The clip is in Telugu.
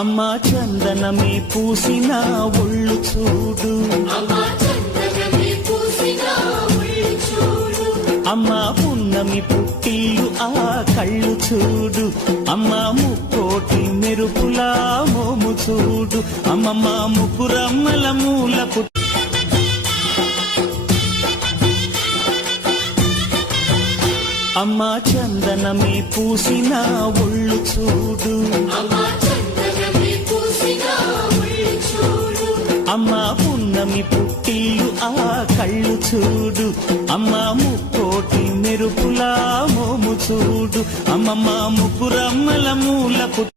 అమ్మా చందనమే పూసిన ఒళ్ళు చూడు, అమ్మా పున్నమి పుట్టిల్లు ఆ కళ్ళు చూడు, అమ్మా ముక్కోటి మెరుపులా మోము చూడు, అమ్మమ్మ ముగ్గురమ్మల మూల అమ్మా చందనమే పూసిన ఒళ్ళు చూడు, అమ్మా పున్నమి పుట్టిల్లు ఆ కళ్ళు చూడు, అమ్మా ముక్కోటి మెరుపులా మోము చూడు, అమ్మమ్మ ముగ్గురమ్మల మూల